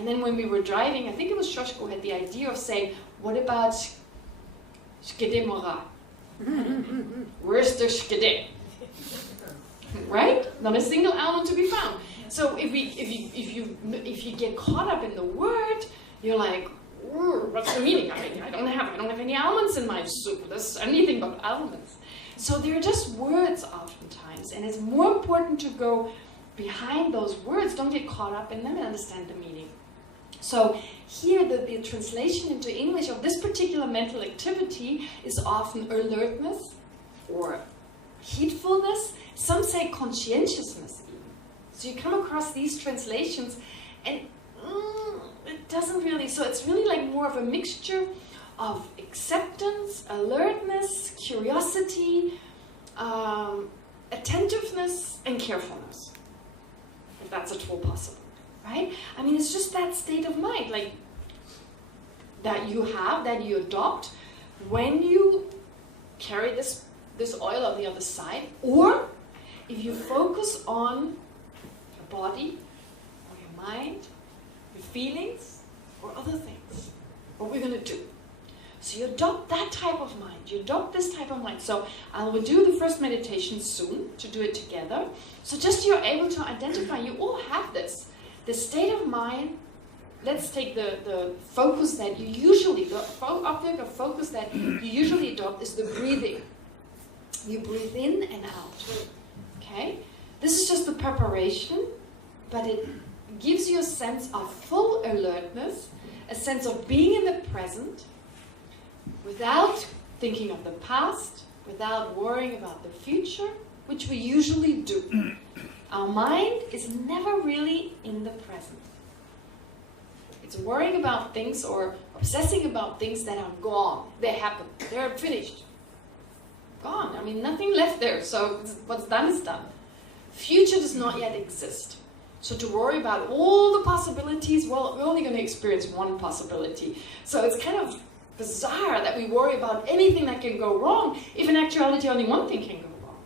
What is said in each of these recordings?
And then when we were driving, I think it was Shoshko had the idea of saying, what about shkede mora? Where's the shkede? Right? Not a single almond to be found. So if you get caught up in the word, you're like, what's the meaning? I mean, I don't have any almonds in my soup. There's anything but almonds. So they're just words oftentimes, and it's more important to go behind those words. Don't get caught up in them and understand the meaning. So here the translation into English of this particular mental activity is often alertness or heedfulness. Some say conscientiousness even. So you come across these translations and it doesn't really, so it's really like more of a mixture of acceptance, alertness, curiosity, attentiveness, and carefulness. If that's at all possible, right? I mean, it's just that state of mind, like, that you have, that you adopt when you carry this oil on the other side, or if you focus on your body, or your mind, your feelings, or other things, what we're going to do. So you adopt that type of mind, you adopt this type of mind. So I will do the first meditation soon to do it together. So just you're able to identify, you all have this. The state of mind, let's take the focus that you usually, the object of focus that you usually adopt is the breathing. You breathe in and out, okay? This is just the preparation, but it gives you a sense of full alertness, a sense of being in the present, without thinking of the past, without worrying about the future, which we usually do. Our mind is never really in the present. It's worrying about things or obsessing about things that are gone. They happen. They're finished. Gone. I mean, nothing left there. So what's done is done. Future does not yet exist. So to worry about all the possibilities, well, we're only going to experience one possibility. So it's kind of bizarre that we worry about anything that can go wrong, if in actuality only one thing can go wrong.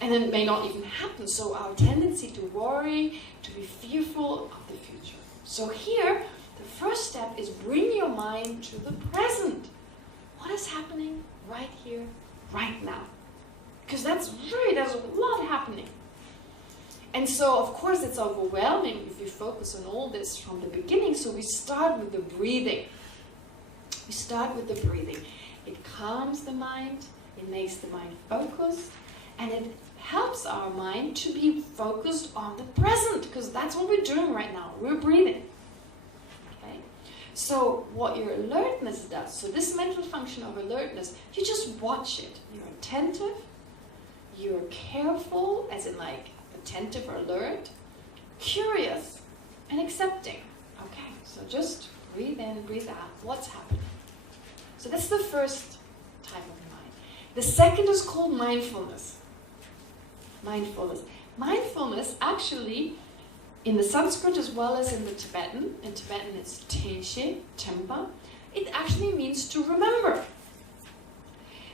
And then it may not even happen. So our tendency to worry, to be fearful of the future. So here, the first step is bring your mind to the present. What is happening right here, right now? Because there's a lot happening. And so, of course, it's overwhelming if you focus on all this from the beginning. So we start with the breathing. We start with the breathing. It calms the mind, it makes the mind focused, and it helps our mind to be focused on the present, because that's what we're doing right now. We're breathing. Okay? So what your alertness does, so this mental function of alertness, you just watch it. You're attentive, you're careful, as in like attentive or alert, curious, and accepting. Okay, so just breathe in, breathe out. What's happening? So that's the first type of mind. The second is called mindfulness. Mindfulness. Mindfulness actually, in the Sanskrit as well as in the Tibetan, in Tibetan it's Tenshe, Tempa, it actually means to remember.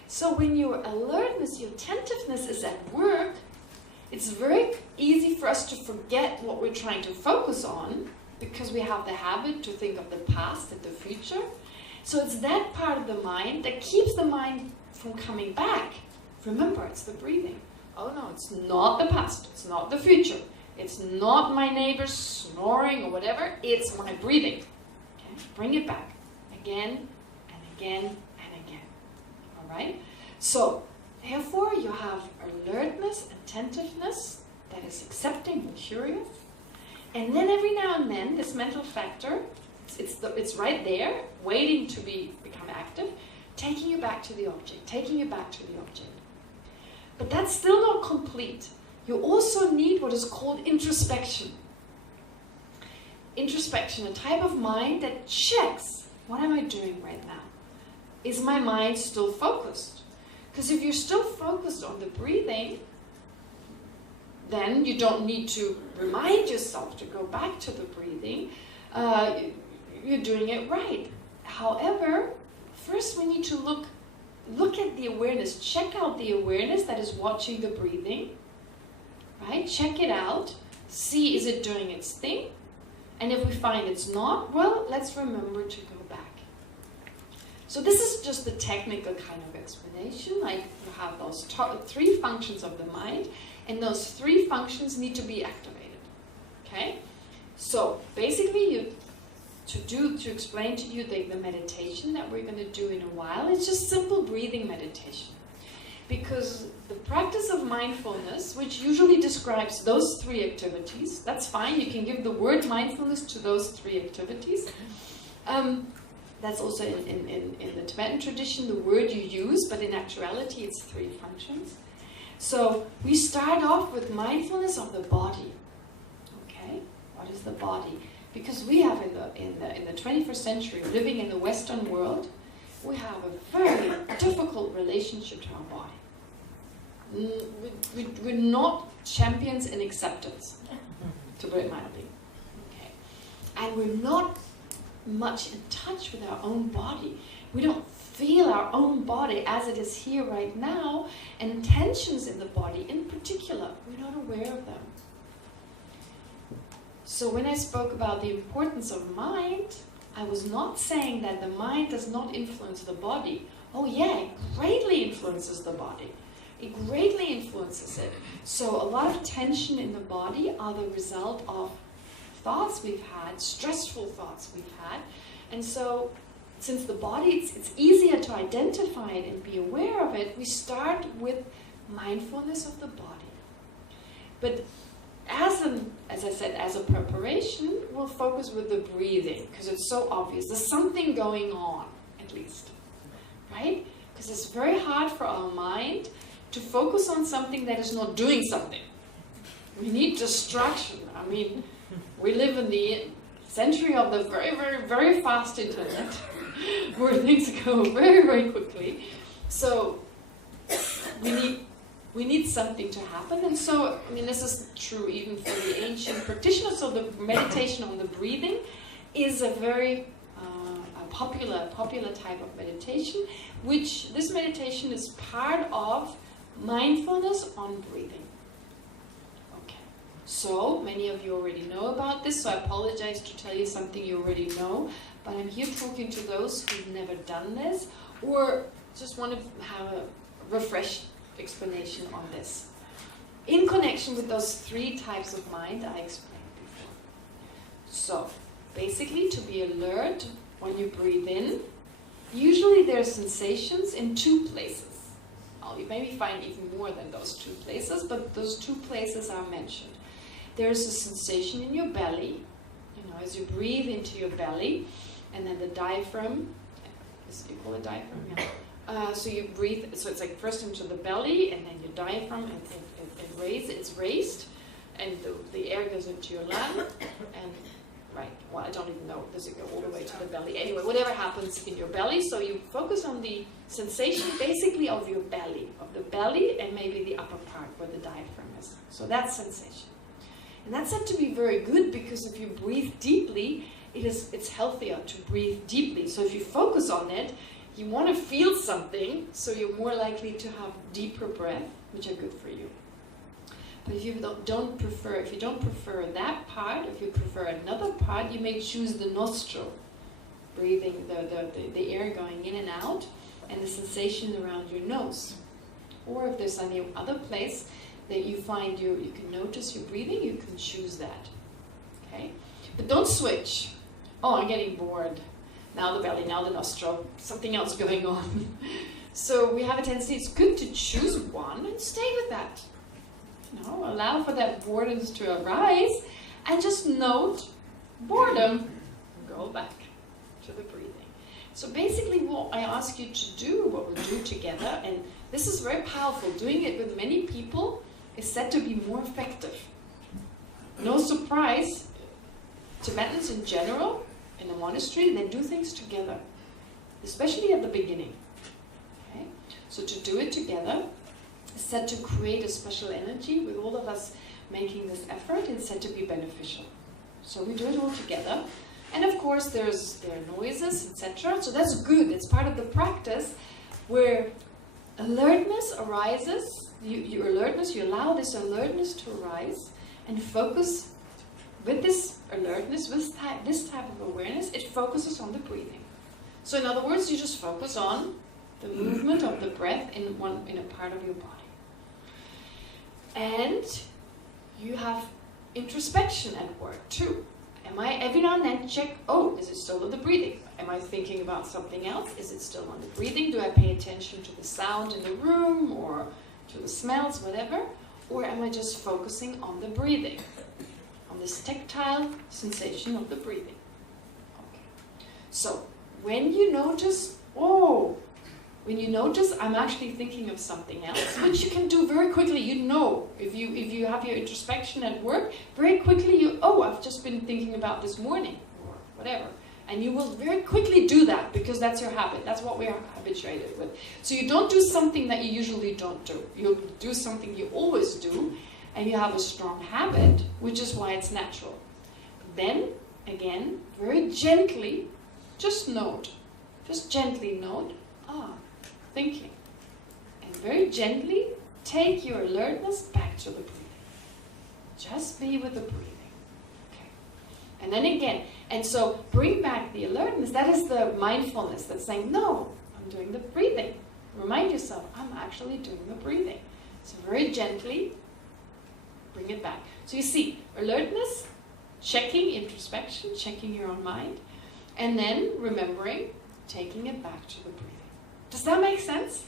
So when your alertness, your attentiveness is at work, it's very easy for us to forget what we're trying to focus on because we have the habit to think of the past and the future. So it's that part of the mind that keeps the mind from coming back. Remember, it's the breathing. Oh no, it's not the past, it's not the future, it's not my neighbor snoring or whatever, it's my breathing. Okay? Bring it back again and again and again. All right? So, therefore, you have alertness, attentiveness, that is accepting and curious. And then every now and then, this mental factor, it's right there, waiting to become active, taking you back to the object, taking you back to the object. But that's still not complete. You also need what is called introspection. Introspection, a type of mind that checks, what am I doing right now? Is my mind still focused? Because if you're still focused on the breathing, then you don't need to remind yourself to go back to the breathing. You're doing it right. However, first we need to look at the awareness. Check out the awareness that is watching the breathing. Right? Check it out. See, is it doing its thing? And if we find it's not, well, let's remember to go back. So this is just the technical kind of explanation. Like you have those three functions of the mind, and those three functions need to be activated. Okay? So basically, to explain to you the meditation that we're going to do in a while, it's just simple breathing meditation. Because the practice of mindfulness, which usually describes those three activities, that's fine, you can give the word mindfulness to those three activities. That's also in the Tibetan tradition, the word you use, but in actuality it's three functions. So we start off with mindfulness of the body. Okay, what is the body? Because we have in the 21st century, living in the Western world, we have a very difficult relationship to our body. We're not champions in acceptance, to put it mildly. Okay, and we're not much in touch with our own body. We don't feel our own body as it is here right now, and tensions in the body in particular, we're not aware of them. So when I spoke about the importance of mind, I was not saying that the mind does not influence the body. Oh yeah, it greatly influences the body. It greatly influences it. So a lot of tension in the body are the result of thoughts we've had, stressful thoughts we've had. And so since the body, it's easier to identify it and be aware of it, we start with mindfulness of the body. But as I said, as a preparation, we'll focus with the breathing, because it's so obvious. There's something going on, at least, right? Because it's very hard for our mind to focus on something that is not doing something. We need distraction. I mean, we live in the century of the very, very, very fast internet, where things go very, very quickly. So we need something to happen. And so, I mean, this is true even for the ancient practitioners. So the meditation on the breathing is a very popular type of meditation, which this meditation is part of mindfulness on breathing. Okay. So many of you already know about this, so I apologize to tell you something you already know, but I'm here talking to those who've never done this or just want to have a refreshed explanation on this. In connection with those three types of mind I explained before. So, basically, to be alert when you breathe in, usually there are sensations in two places. You maybe find even more than those two places, but those two places are mentioned. There's a sensation in your belly, as you breathe into your belly, and then the diaphragm, you call it diaphragm? Yeah. So you breathe, so it's like first into the belly, and then your diaphragm, and it's raised, and the air goes into your lung, and right, well, I don't even know, does it go all the way to the belly? Anyway, whatever happens in your belly, so you focus on the sensation basically of your belly, and maybe the upper part where the diaphragm is. So that's sensation. And that's said to be very good, because if you breathe deeply, it's healthier to breathe deeply. So if you focus on it, you want to feel something, so you're more likely to have deeper breath, which are good for you. But if you don't prefer that part, if you prefer another part, you may choose the nostril, breathing the air going in and out, and the sensation around your nose. Or if there's any other place that you find you can notice your breathing, you can choose that. Okay? But don't switch. Oh, I'm getting bored. Now the belly, now the nostril, something else going on. So we have a tendency, it's good to choose one and stay with that. Allow for that boredom to arise, and just note boredom. Go back to the breathing. So basically what I ask you to do, what we'll do together, and this is very powerful, doing it with many people is said to be more effective. No surprise, Tibetans in general, in a monastery, they do things together, especially at the beginning. Okay? So to do it together is said to create a special energy with all of us making this effort. It's said to be beneficial. So we do it all together. And of course there are noises, etc. So that's good. It's part of the practice where alertness arises. You allow this alertness to arise and focus with this alertness, this type of awareness, it focuses on the breathing. So in other words, you just focus on the movement of the breath in a part of your body. And you have introspection at work too. Am I every now and then check, oh, is it still on the breathing? Am I thinking about something else? Is it still on the breathing? Do I pay attention to the sound in the room or to the smells, whatever? Or am I just focusing on the breathing? On this tactile sensation of the breathing. Okay. So when you notice, I'm actually thinking of something else, which you can do very quickly. You know, if you have your introspection at work, very quickly I've just been thinking about this morning or whatever. And you will very quickly do that because that's your habit. That's what we are habituated with. So you don't do something that you usually don't do. You'll do something you always do, and you have a strong habit, which is why it's natural. Then, again, very gently, just gently note, thinking. And very gently take your alertness back to the breathing. Just be with the breathing. Okay. And then again, and so bring back the alertness. That is the mindfulness that's saying, no, I'm doing the breathing. Remind yourself, I'm actually doing the breathing. So very gently, bring it back. So you see, alertness, checking introspection, checking your own mind, and then remembering, taking it back to the breathing. Does that make sense?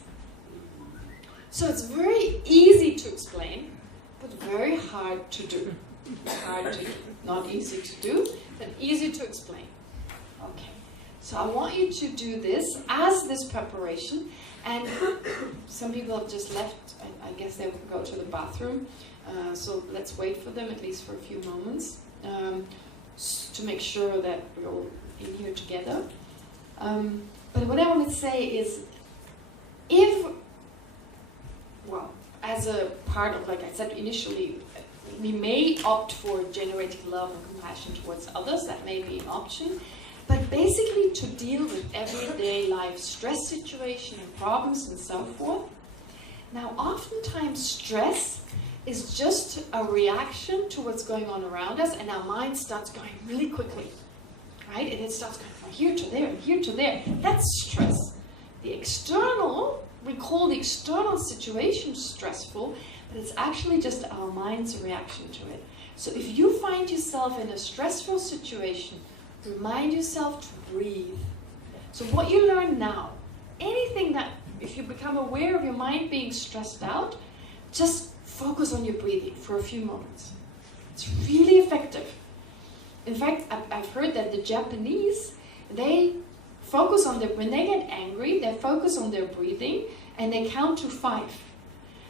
So it's very easy to explain, but very hard to do. Not easy to do, but easy to explain. Okay, so I want you to do this as this preparation, and some people have just left, I guess they will go to the bathroom, so let's wait for them at least for a few moments to make sure that we're all in here together. But what I want to say is, as a part of, like I said initially, we may opt for generating love and compassion towards others. That may be an option. But basically, to deal with everyday life stress situation and problems and so forth. Now, oftentimes stress is just a reaction to what's going on around us, and our mind starts going really quickly, right? And it starts going from here to there and here to there. That's stress. The external, we call the external situation stressful, but it's actually just our mind's reaction to it. So if you find yourself in a stressful situation, remind yourself to breathe. So what you learn now, anything that, if you become aware of your mind being stressed out, just focus on your breathing for a few moments. It's really effective. In fact, I've heard that the Japanese, they focus on when they get angry, they focus on their breathing and they count to 5.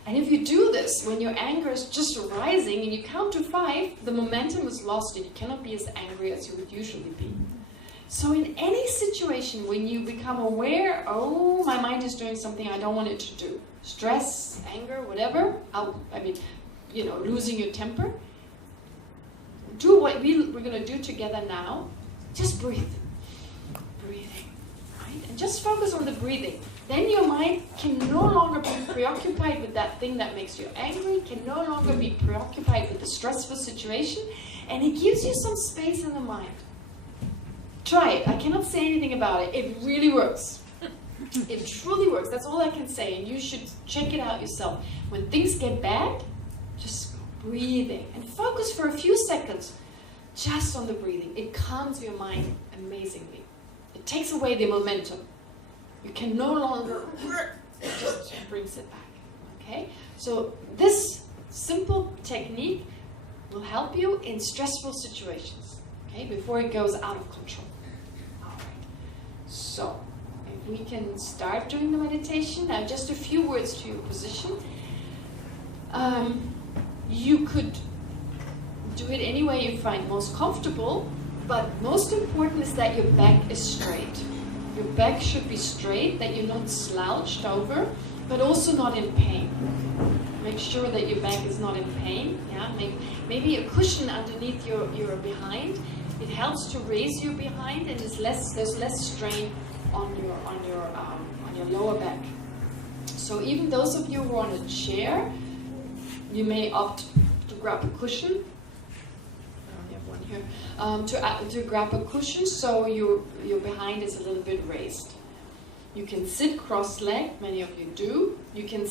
And if you do this, when your anger is just rising and you count to 5, the momentum is lost and you cannot be as angry as you would usually be. So in any situation when you become aware, oh, my mind is doing something I don't want it to do, stress, anger, whatever, losing your temper, do what we're going to do together now. Just breathe. Breathing, right? And just focus on the breathing. Then your mind can no longer be preoccupied with that thing that makes you angry, can no longer be preoccupied with the stressful situation, and it gives you some space in the mind. Try it. I cannot say anything about it. It really works. It truly works. That's all I can say, and you should check it out yourself. When things get bad, just breathing and focus for a few seconds just on the breathing. It calms your mind amazingly. It takes away the momentum. You can no longer, it just brings it back. Okay? So this simple technique will help you in stressful situations, okay, before it goes out of control. All right. So if we can start doing the meditation. Now just a few words to your position. You could do it any way you find most comfortable, but most important is that your back is straight. Your back should be straight, that you're not slouched over, but also not in pain. Make sure that your back is not in pain. Yeah, maybe a cushion underneath your behind. It helps to raise your behind, and there's less strain on your lower back. So even those of you who are on a chair, you may opt to grab a cushion. I don't have one here, to grab a cushion so your behind is a little bit raised. You can sit cross-legged, many of you do. You can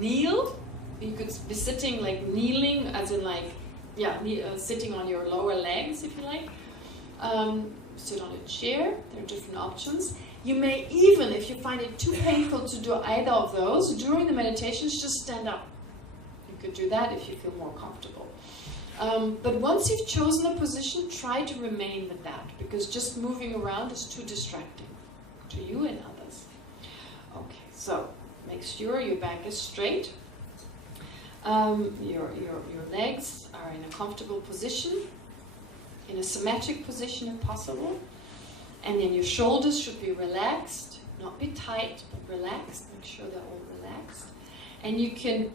kneel. You could be sitting like kneeling, as in like, yeah, sitting on your lower legs if you like. Sit on a chair. There are different options. You may even, if you find it too painful to do either of those, during the meditations, just stand up. You could do that if you feel more comfortable. But once you've chosen a position, try to remain with that, because just moving around is too distracting to you and others. Okay, so make sure your back is straight. Your legs are in a comfortable position, in a symmetric position if possible. And then your shoulders should be relaxed, not be tight, but relaxed. Make sure they're all relaxed. And you can,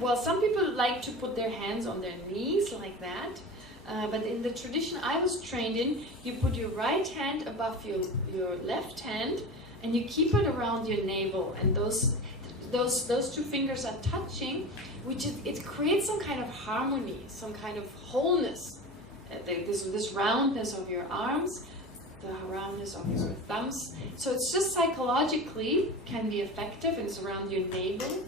well, some people like to put their hands on their knees like that. But in the tradition I was trained in, you put your right hand above your left hand, and you keep it around your navel. And those two fingers are touching, which it creates some kind of harmony, some kind of wholeness. This roundness of your arms, the roundness of your thumbs. So it's just psychologically can be effective. It's around your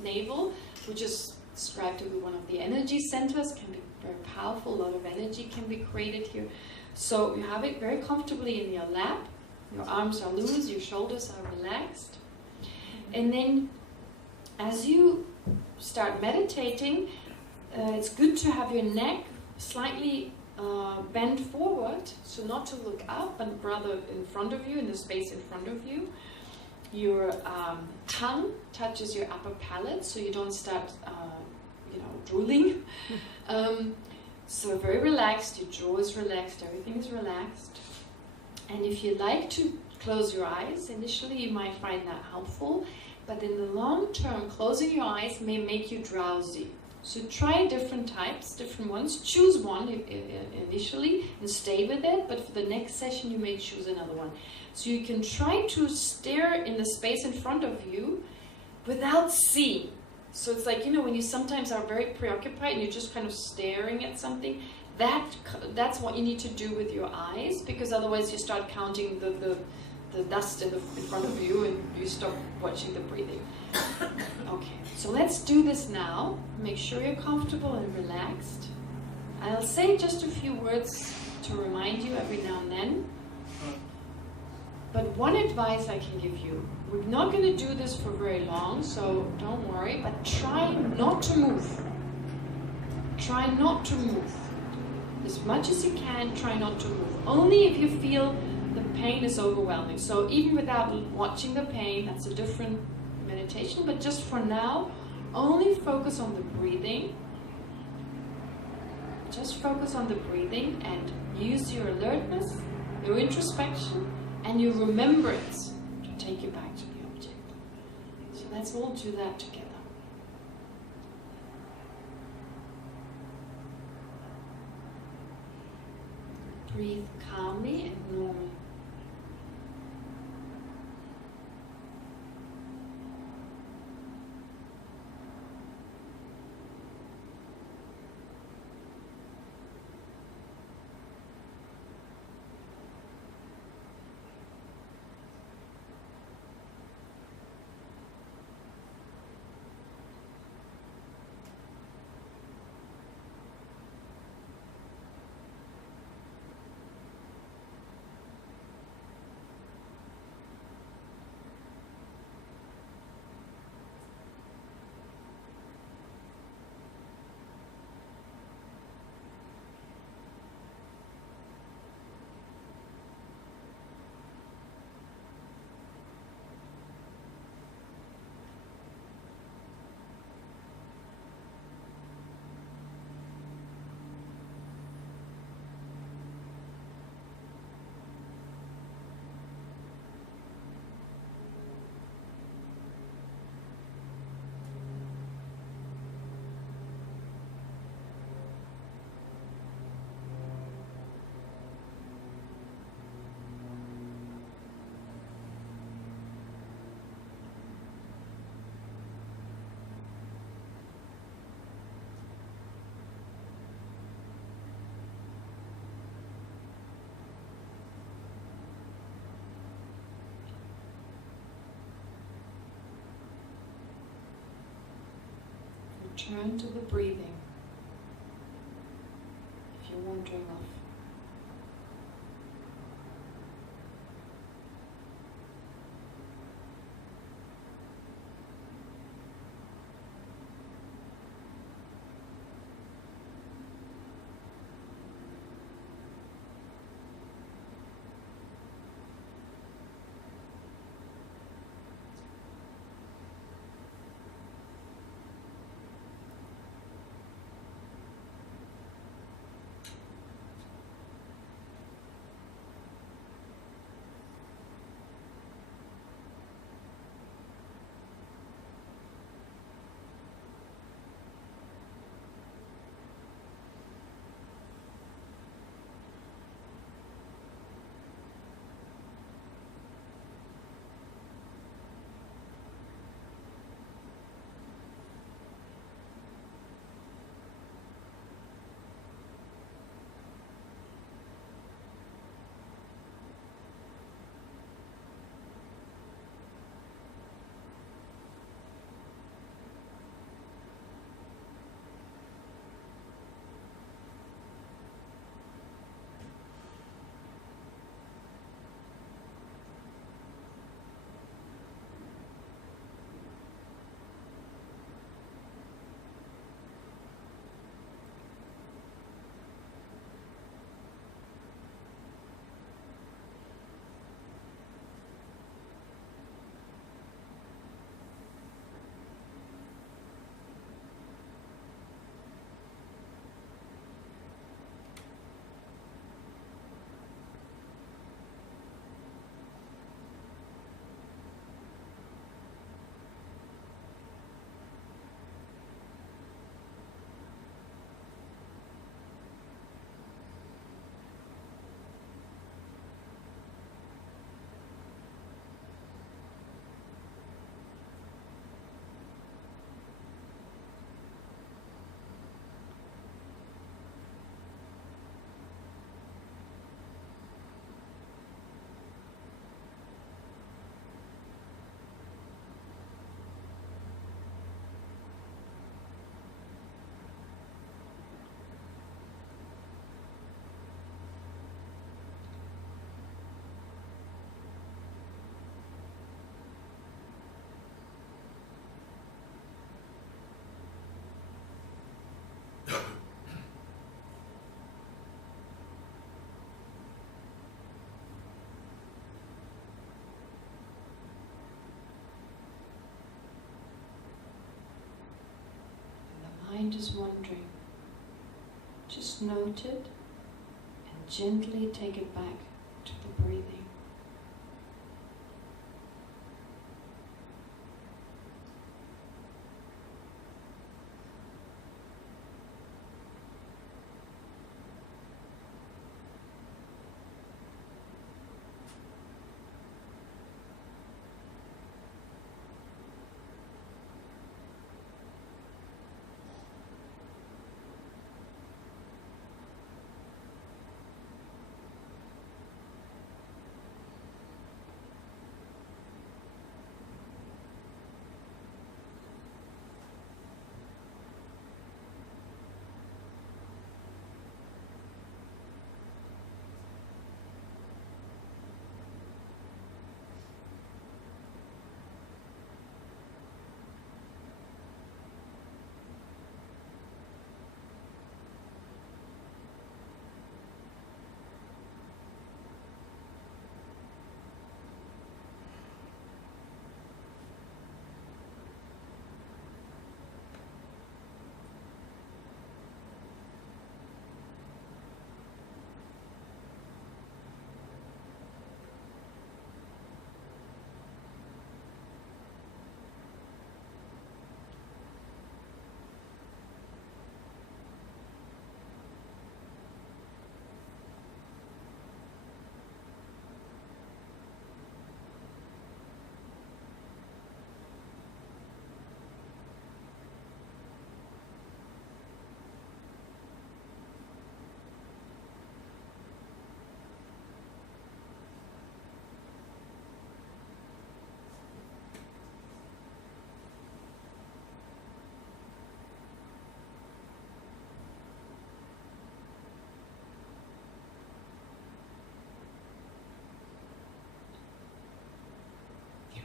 navel, which is described to be one of the energy centers, can be very powerful. A lot of energy can be created here. So you have it very comfortably in your lap. Your arms are loose, your shoulders are relaxed. And then as you start meditating, it's good to have your neck slightly bend forward, so not to look up, but rather in front of you, in the space in front of you. Your tongue touches your upper palate, so you don't start, drooling. So very relaxed, your jaw is relaxed, everything is relaxed. And if you like to close your eyes, initially you might find that helpful, but in the long term, closing your eyes may make you drowsy. So try different types, different ones. Choose one initially and stay with it, but for the next session you may choose another one. So you can try to stare in the space in front of you without seeing. So it's like, when you sometimes are very preoccupied and you're just kind of staring at something, that's what you need to do with your eyes, because otherwise you start counting the dust in front of you and you stop watching the breathing. Okay, so let's do this now. Make sure you're comfortable and relaxed. I'll say just a few words to remind you every now and then. But one advice I can give you, we're not going to do this for very long, so don't worry, but try not to move. Try not to move. As much as you can, try not to move. Only if you feel the pain is overwhelming. So even without watching the pain, that's a different meditation, but just for now, only focus on the breathing. Just focus on the breathing and use your alertness, your introspection, and your remembrance to take you back to the object. So let's all do that together. Breathe calmly and normally. return to the breathing. If you're wandering off. Mind is wandering. Just note it and gently take it back to the breathing.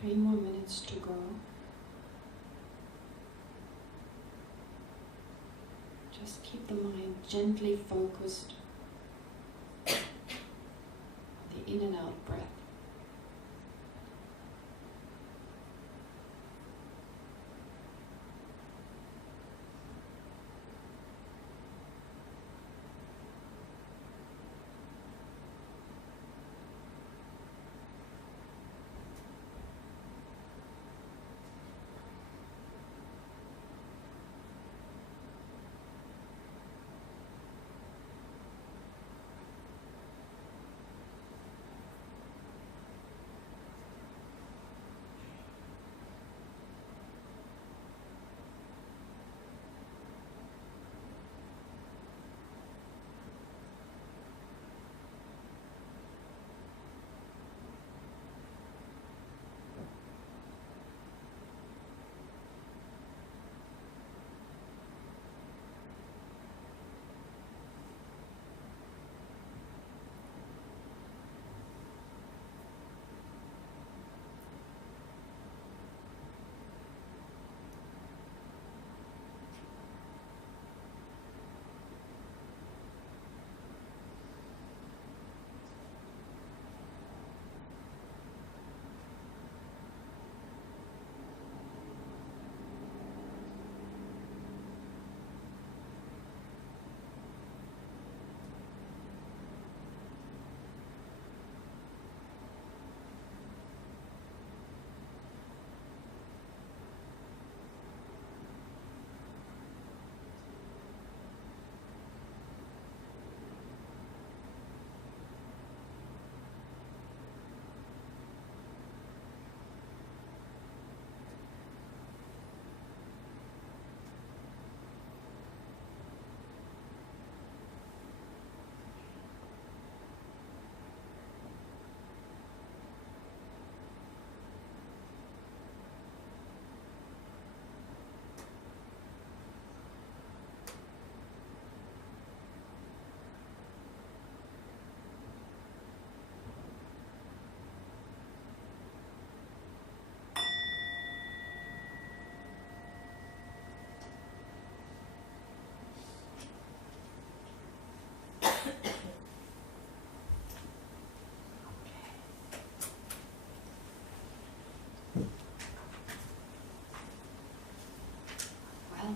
3 more minutes to go. Just keep the mind gently focused on the in and out breath.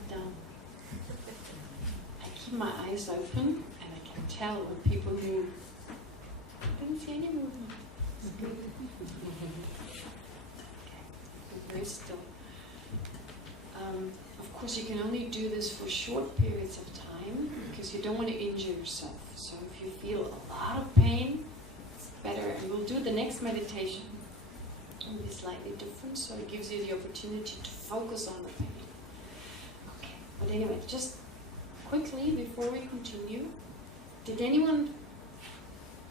Done. I keep my eyes open and I can tell when people move. I didn't see any movement. It's good. Okay. Very still. Of course, you can only do this for short periods of time because you don't want to injure yourself. So if you feel a lot of pain, it's better. And we'll do the next meditation. It'll be slightly different, so it gives you the opportunity to focus on the pain. But anyway, just quickly before we continue, did anyone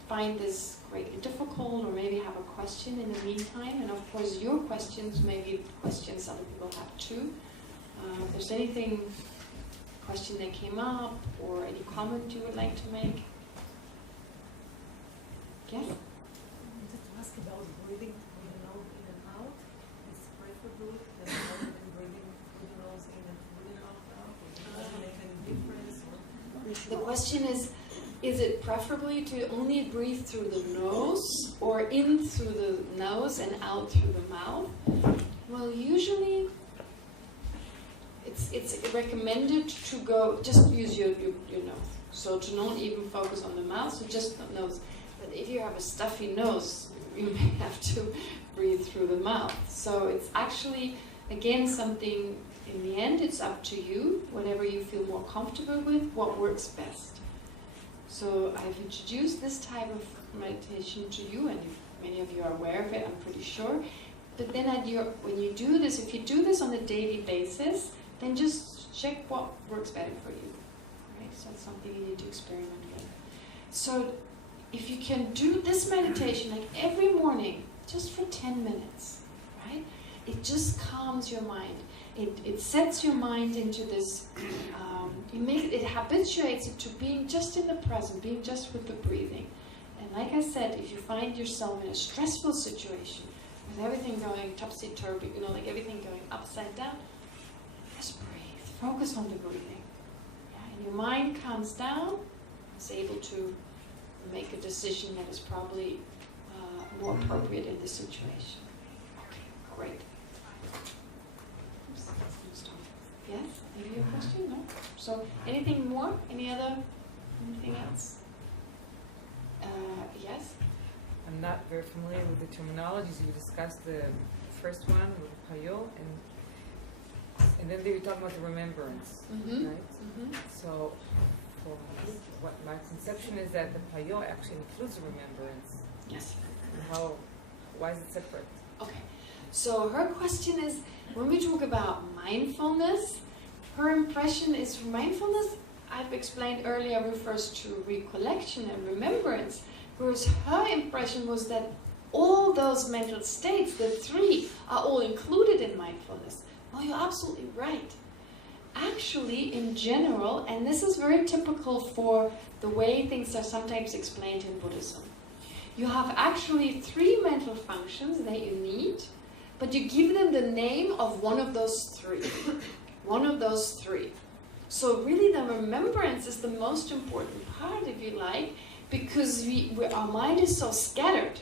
find this greatly difficult or maybe have a question in the meantime? And of course your questions may be questions other people have too. If there's anything, question that came up or any comment you would like to make? Yes? Just to ask about breathing with the nose in and out. It's preferable than breathing with the nose in and with the mouth out? Does it make any difference? The question is it preferably to only breathe through the nose or in through the nose and out through the mouth? Well, usually it's recommended to go, just use your nose. So to not even focus on the mouth, so just the nose. But if you have a stuffy nose, you may have to breathe through the mouth. So it's actually, again, something, in the end, it's up to you, whatever you feel more comfortable with, what works best. So I've introduced this type of meditation to you, and many of you are aware of it, I'm pretty sure. But then when you do this, if you do this on a daily basis, then just check what works better for you. Right? So it's something you need to experiment with. So if you can do this meditation like every morning, just for 10 minutes, right? It just calms your mind. It sets your mind into this, it habituates it to being just in the present, being just with the breathing. And like I said, if you find yourself in a stressful situation, with everything going topsy-turvy, like everything going upside down, just breathe. Focus on the breathing. Yeah? And your mind calms down, is able to make a decision that is probably more appropriate in this situation. Okay, great. Oops, yes? Maybe a question? No? So, anything more? Anything else? Yes? I'm not very familiar with the terminologies. You discussed the first one with payo, and then they were talking about the remembrance, right? So, what my conception is that the payo actually includes the remembrance. Yes. Why is it separate? Okay. So her question is, when we talk about mindfulness, her impression is mindfulness, I've explained earlier, refers to recollection and remembrance, whereas her impression was that all those mental states, the three, are all included in mindfulness. Well, you're absolutely right. Actually, in general, and this is very typical for the way things are sometimes explained in Buddhism, you have actually three mental functions that you need, but you give them the name of one of those three. One of those three. So really the remembrance is the most important part, if you like, because our mind is so scattered.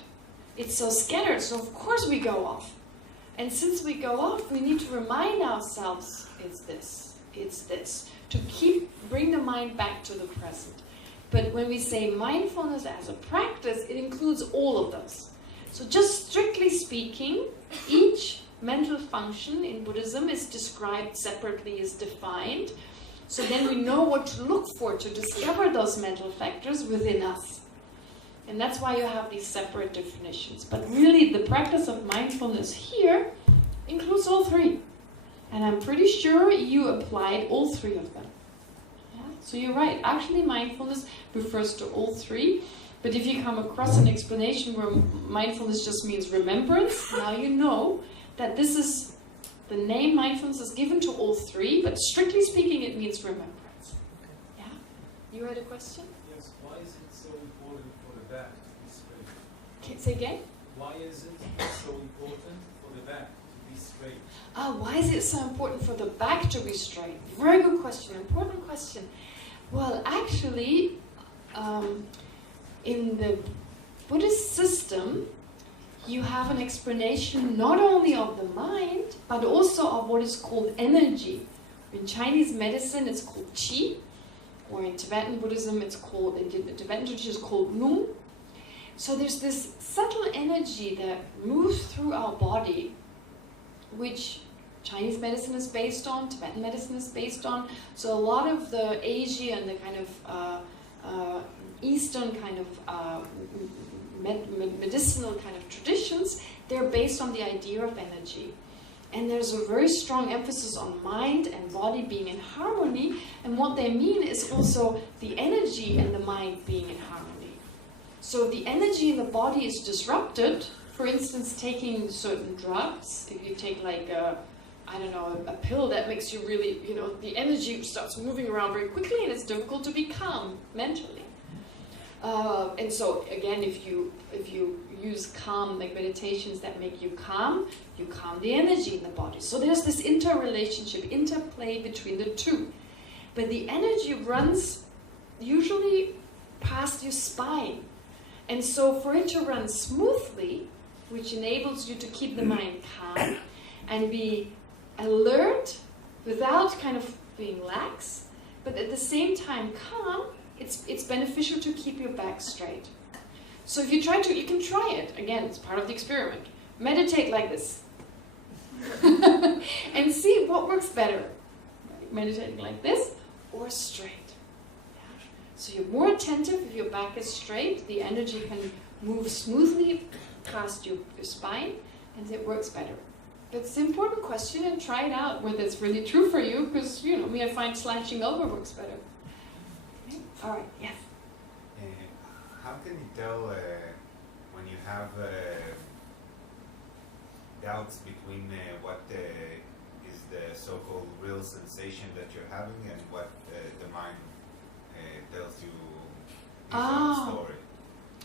It's so scattered, so of course we go off. And since we go off, we need to remind ourselves, it's this, to bring the mind back to the present. But when we say mindfulness as a practice, it includes all of those. So just strictly speaking, each mental function in Buddhism is described separately, is defined. So then we know what to look for to discover those mental factors within us. And that's why you have these separate definitions. But really, the practice of mindfulness here includes all three. And I'm pretty sure you applied all three of them. Yeah? So you're right. Actually, mindfulness refers to all three. But if you come across an explanation where mindfulness just means remembrance, now you know that this is the name mindfulness is given to all three, but strictly speaking, it means remembrance. Yeah? You had a question? Yes. Why is it so important for the back to be straight? Okay, say again? Why is it so important for the back to be straight? Why is it so important for the back to be straight? Very good question. Important question. Well, actually, in the Buddhist system, you have an explanation not only of the mind, but also of what is called energy. In Chinese medicine, it's called qi, or in Tibetan Buddhism, in the Tibetan tradition, it's called nung. So there's this subtle energy that moves through our body, which Chinese medicine is based on, Tibetan medicine is based on. So a lot of the Asian, the kind of Eastern kind of medicinal kind of traditions, they're based on the idea of energy. And there's a very strong emphasis on mind and body being in harmony, and what they mean is also the energy and the mind being in harmony. So if the energy in the body is disrupted, for instance, taking certain drugs, if you take like a pill that makes you really, the energy starts moving around very quickly and it's difficult to be calm mentally. And so again, if you use calm, like meditations that make you calm the energy in the body. So there's this interplay between the two. But the energy runs usually past your spine. And so for it to run smoothly, which enables you to keep the mind calm and be alert without kind of being lax, but at the same time calm, it's beneficial to keep your back straight. So if you can try it. Again, it's part of the experiment. Meditate like this. And see what works better. Meditating like this or straight. Yeah. So you're more attentive if your back is straight. The energy can move smoothly past your spine and it works better. It's an important question, and try it out whether it's really true for you, because I find slouching over works better. Okay. All right, yes. How can you tell when you have doubts between what is the so-called real sensation that you're having and what the mind tells you is a story?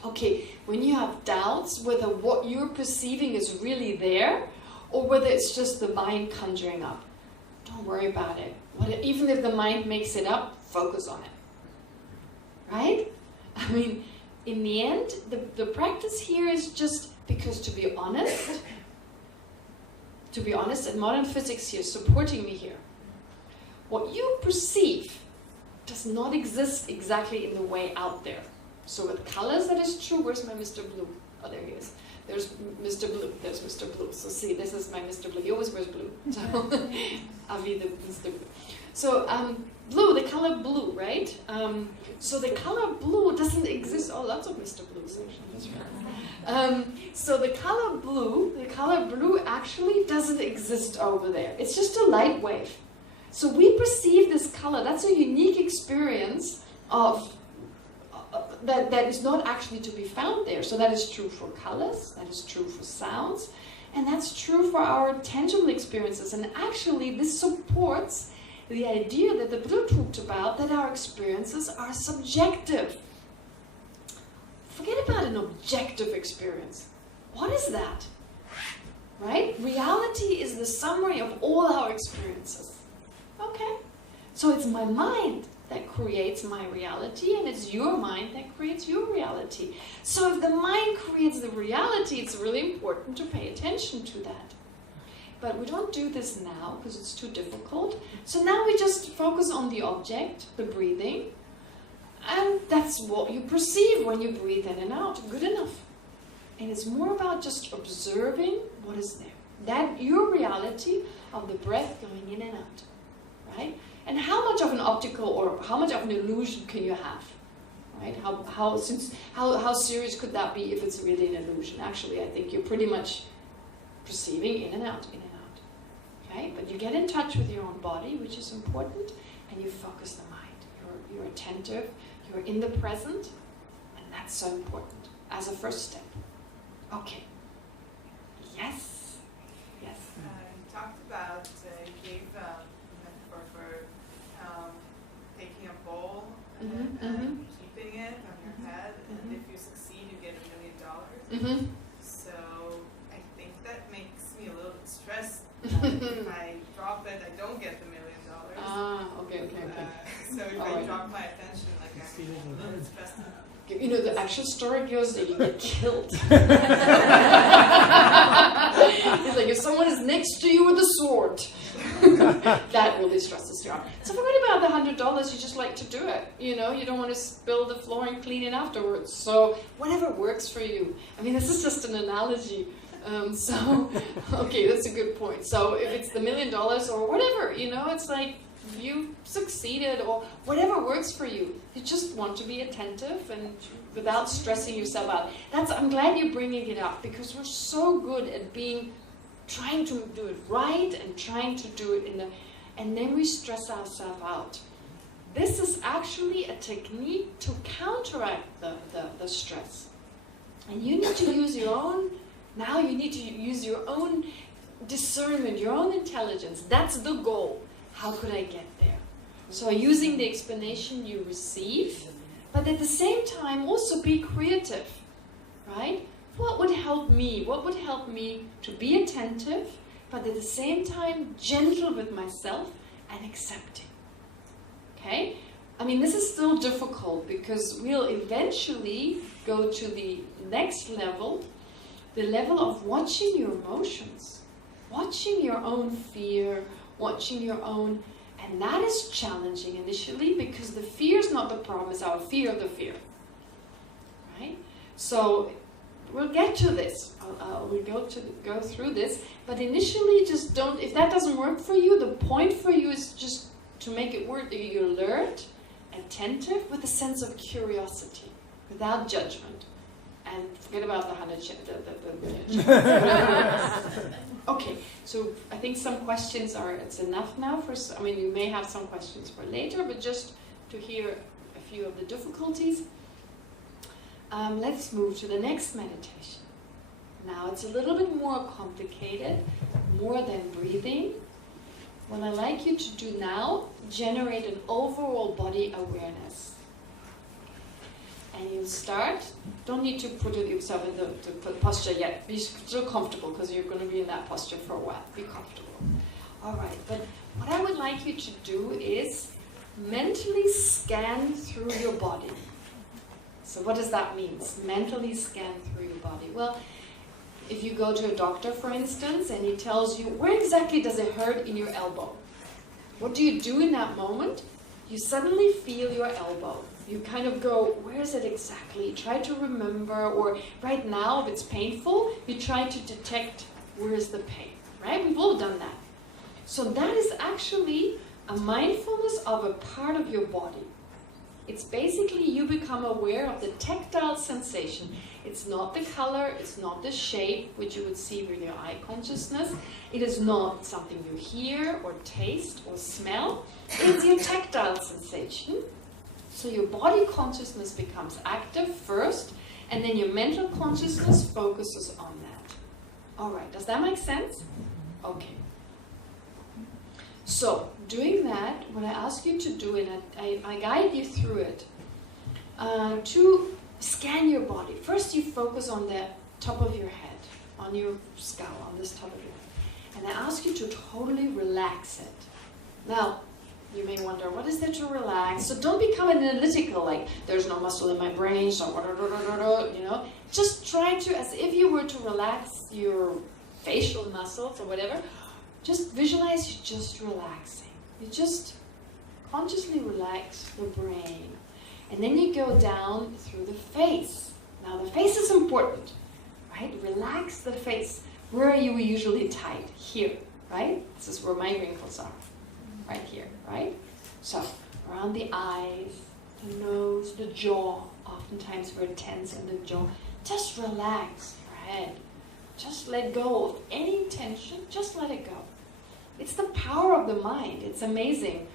Okay, when you have doubts whether what you're perceiving is really there, or whether it's just the mind conjuring up, don't worry about it. Even if the mind makes it up, focus on it. Right? I mean, in the end, the practice here is just because, to be honest, and modern physics here supporting me here, what you perceive does not exist exactly in the way out there. So with colors, that is true. Where's my Mr. Blue? Oh, there he is. There's Mr. Blue. There's Mr. Blue. So see, this is my Mr. Blue. He always wears blue. So Avi, the Mr. Blue. So blue, the color blue, right? So the color blue doesn't exist. Oh, lots of Mr. Blues actually. That's right. So the color blue actually doesn't exist over there. It's just a light wave. So we perceive this color. That's a unique experience of that is not actually to be found there. So that is true for colors, that is true for sounds, and that's true for our tangible experiences. And actually this supports the idea that the Buddha talked about, that our experiences are subjective. Forget about an objective experience. What is that? Right? Reality is the summary of all our experiences. Okay. So it's my mind that creates my reality, and it's your mind that creates your reality. So if the mind creates the reality, it's really important to pay attention to that. But we don't do this now because it's too difficult. So now we just focus on the object, the breathing, and that's what you perceive when you breathe in and out. Good enough. And it's more about just observing what is there. That your reality of the breath going in and out, right? And how much of an optical or how much of an illusion can you have, right? How serious could that be if it's really an illusion? Actually, I think you're pretty much perceiving in and out, okay? But you get in touch with your own body, which is important, and you focus the mind. You're attentive, you're in the present, and that's so important as a first step. Okay. Yes. Yes. You talked about, you gave a metaphor for taking a bowl and keeping it on your head, and if you succeed, you get $1 million. So I think that makes me a little bit stressed. If I drop it, I don't get the $1 million. Okay. So if I drop my attention, like I'm a little bit stressed out. You know, the actual story goes that you get killed. It's like if someone is next to you with a sword, that really stresses you out. So forget about the $100, you just like to do it. You know, you don't want to spill the floor and clean it afterwards. So whatever works for you. I mean, this is just an analogy. Okay, that's a good point. So if it's the $1 million or whatever, you know, it's like you succeeded or whatever works for you. You just want to be attentive and without stressing yourself out. I'm glad you're bringing it up because we're so good at trying to do it right and trying to do it and then we stress ourselves out. This is actually a technique to counteract the stress. And you need to use your own, now you need to use your own discernment, your own intelligence. That's the goal. How could I get there? So using the explanation you receive, but at the same time also be creative, right? What would help me? What would help me to be attentive, but at the same time gentle with myself and accepting? Okay? I mean, this is still difficult because we'll eventually go to the next level, the level of watching your emotions, watching your own fear, watching your own, and that is challenging initially because the fear is not the problem, it's our fear of the fear, right? So we'll get to this, we'll go through this, but initially just don't, if that doesn't work for you, the point for you is just to make it work that you're alert, attentive, with a sense of curiosity, without judgment. And forget about the 100 Okay, so I think some questions it's enough now for, I mean, you may have some questions for later, but just to hear a few of the difficulties. Let's move to the next meditation. Now it's a little bit more complicated, more than breathing. What I'd like you to do now, generate an overall body awareness. And you'll start. Don't need to put yourself in the posture yet. Be still comfortable because you're going to be in that posture for a while. Be comfortable. All right, but what I would like you to do is mentally scan through your body. So what does that mean? Mentally scan through your body. Well, if you go to a doctor, for instance, and he tells you, where exactly does it hurt in your elbow? What do you do in that moment? You suddenly feel your elbow. You kind of go, where is it exactly? Try to remember, or right now, if it's painful, you try to detect where is the pain, right? We've all done that. So that is actually a mindfulness of a part of your body. It's basically you become aware of the tactile sensation. It's not the color, it's not the shape, which you would see with your eye consciousness. It is not something you hear or taste or smell. It's your tactile sensation. So your body consciousness becomes active first, and then your mental consciousness focuses on that. All right, does that make sense? Okay. So, doing that, what I ask you to do, and I guide you through it, to scan your body. First, you focus on the top of your head, on your skull, on this top of your head. And I ask you to totally relax it. Now, you may wonder, what is there to relax? So don't become analytical, like, there's no muscle in my brain, so you know. Just try to, as if you were to relax your facial muscles or whatever, just visualize you just relaxing. You just consciously relax the brain. And then you go down through the face. Now the face is important, right? Relax the face. Where are you usually tight? Here, right? This is where my wrinkles are. Right here, right? So, around the eyes, the nose, the jaw. Oftentimes we're tense in the jaw. Just relax your head. Just let go of any tension. Just let it go. It's the power of the mind. It's amazing.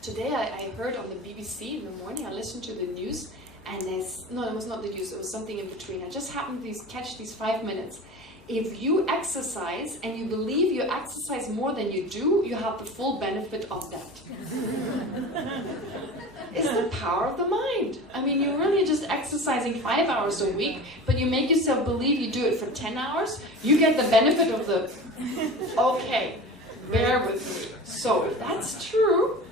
Today I heard on the BBC in the morning, I listened to the news, and no, it was not the news, it was something in between. I just happened to catch these 5 minutes. If you exercise and you believe you exercise more than you do, you have the full benefit of that. It's the power of the mind. I mean, you're really just exercising 5 hours a week, but you make yourself believe you do it for 10 hours, you get the benefit of the, okay, bear with me. So if that's true,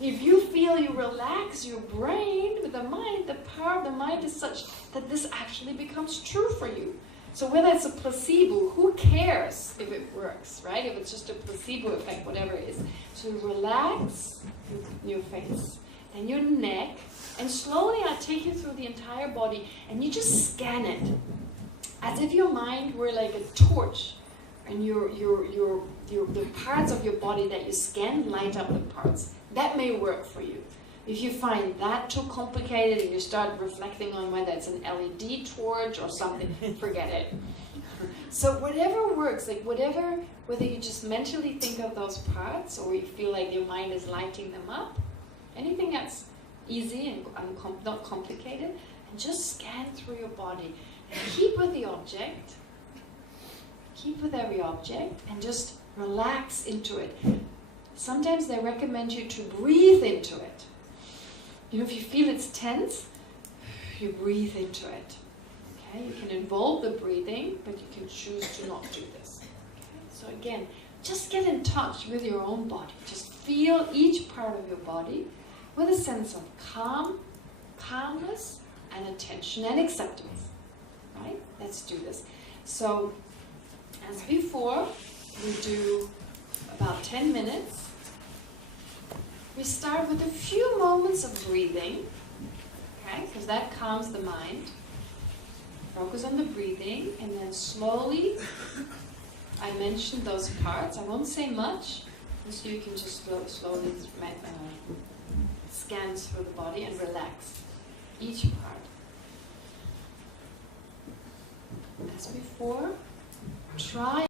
if you feel you relax your brain with the mind, the power of the mind is such that this actually becomes true for you. So whether it's a placebo, who cares if it works, right? If it's just a placebo effect, whatever it is. So relax your face, then your neck, and slowly I take you through the entire body, and you just scan it. As if your mind were like a torch, and the parts of your body that you scan light up the parts. That may work for you. If you find that too complicated and you start reflecting on whether it's an LED torch or something, forget it. So whatever works, like whether you just mentally think of those parts or you feel like your mind is lighting them up, anything that's easy and not complicated, and just scan through your body. And keep with the object, keep with every object, and just relax into it. Sometimes they recommend you to breathe into it. You know, if you feel it's tense, you breathe into it. Okay, you can involve the breathing, but you can choose to not do this. Okay? So again, just get in touch with your own body. Just feel each part of your body with a sense of calmness, and attention and acceptance. Right? Let's do this. So, as before, we do about 10 minutes. We start with a few moments of breathing, okay, because that calms the mind. Focus on the breathing, and then slowly, I mentioned those parts. I won't say much, so you can just slowly scan through the body and relax each part. As before, try